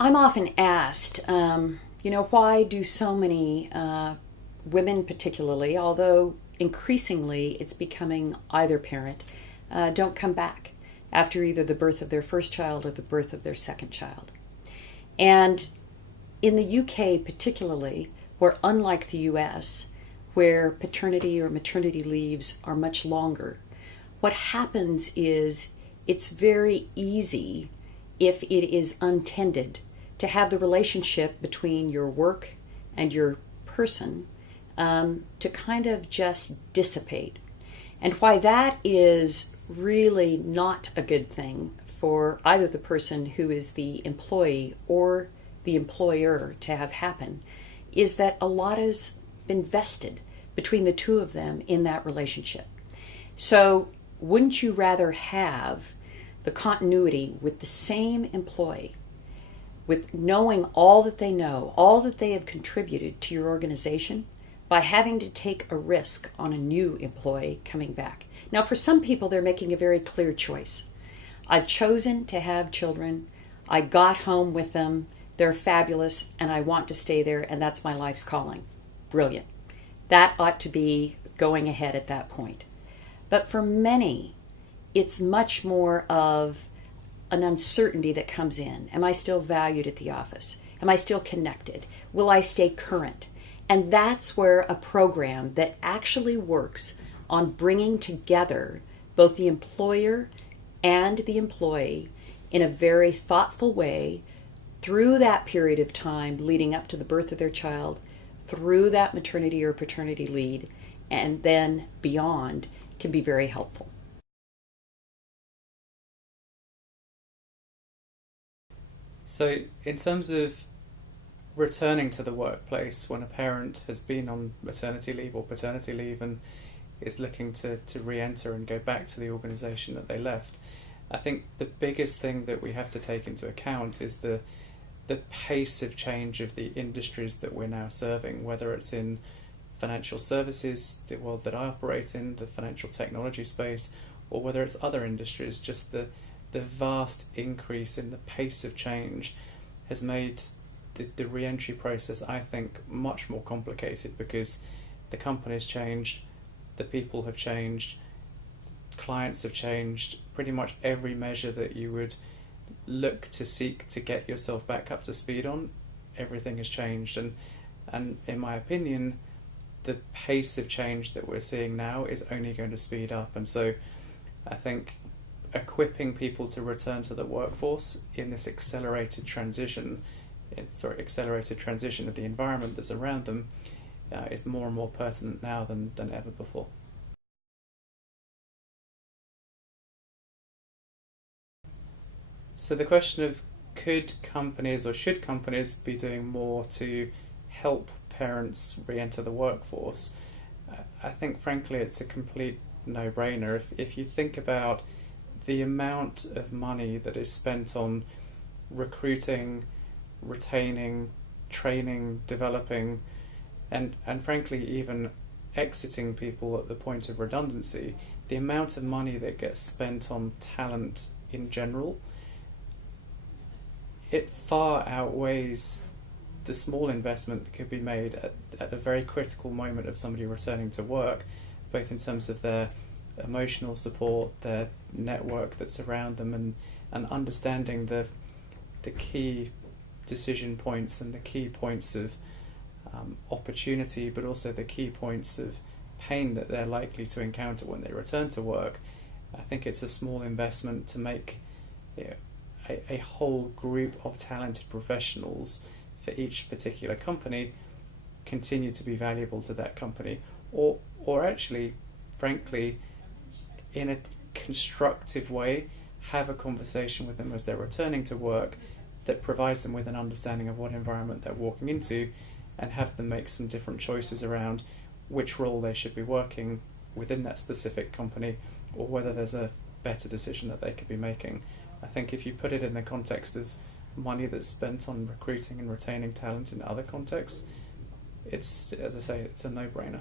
I'm often asked, why do so many women particularly, although increasingly it's becoming either parent, don't come back after either the birth of their first child or the birth of their second child. And in the UK particularly, where unlike the US, where paternity or maternity leaves are much longer, what happens is it's very easy, if it is untended, to have the relationship between your work and your person to kind of just dissipate. And why that is really not a good thing for either the person who is the employee or the employer to have happen is that a lot has been vested between the two of them in that relationship. So wouldn't you rather have the continuity with the same employee, with knowing all that they know, all that they have contributed to your organization, by having to take a risk on a new employee coming back? Now, for some people, they're making a very clear choice. I've chosen to have children. I got home with them. They're fabulous, and I want to stay there, and that's my life's calling. Brilliant. That ought to be going ahead at that point. But for many, it's much more of an uncertainty that comes in. Am I still valued at the office? Am I still connected? Will I stay current? And that's where a program that actually works on bringing together both the employer and the employee in a very thoughtful way through that period of time leading up to the birth of their child, through that maternity or paternity leave, and then beyond, can be very helpful. So in terms of returning to the workplace when a parent has been on maternity leave or paternity leave and is looking to re-enter and go back to the organisation that they left, I think the biggest thing that we have to take into account is the pace of change of the industries that we're now serving, whether it's in financial services, the world that I operate in, the financial technology space, or whether it's other industries. Just the vast increase in the pace of change has made the re-entry process, I think, much more complicated because the company's changed, the people have changed, clients have changed. Pretty much every measure that you would look to seek to get yourself back up to speed on, everything has changed. And in my opinion, the pace of change that we're seeing now is only going to speed up. And so I think equipping people to return to the workforce in this accelerated transition of the environment that's around them is more and more pertinent now than ever before. So the question of could companies or should companies be doing more to help parents re-enter the workforce? I think frankly it's a complete no-brainer. If you think about the amount of money that is spent on recruiting, retaining, training, developing, and frankly even exiting people at the point of redundancy, the amount of money that gets spent on talent in general, it far outweighs the small investment that could be made at a very critical moment of somebody returning to work, both in terms of their emotional support, their network that's around them, and understanding the key decision points and the key points of opportunity, but also the key points of pain that they're likely to encounter when they return to work. I think it's a small investment to make a whole group of talented professionals for each particular company continue to be valuable to that company, or actually, frankly, in a constructive way, have a conversation with them as they're returning to work that provides them with an understanding of what environment they're walking into, and have them make some different choices around which role they should be working within that specific company, or whether there's a better decision that they could be making. I think if you put it in the context of money that's spent on recruiting and retaining talent in other contexts, it's, as I say, it's a no-brainer.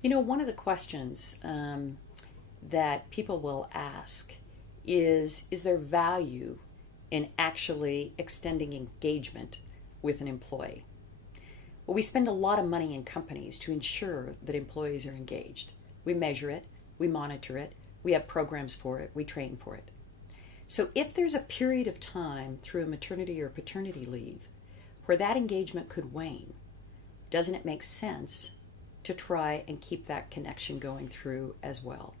You know, one of the questions that people will ask is there value in actually extending engagement with an employee? Well, we spend a lot of money in companies to ensure that employees are engaged. We measure it, we monitor it, we have programs for it, we train for it. So if there's a period of time through a maternity or paternity leave where that engagement could wane, doesn't it make sense to try and keep that connection going through as well?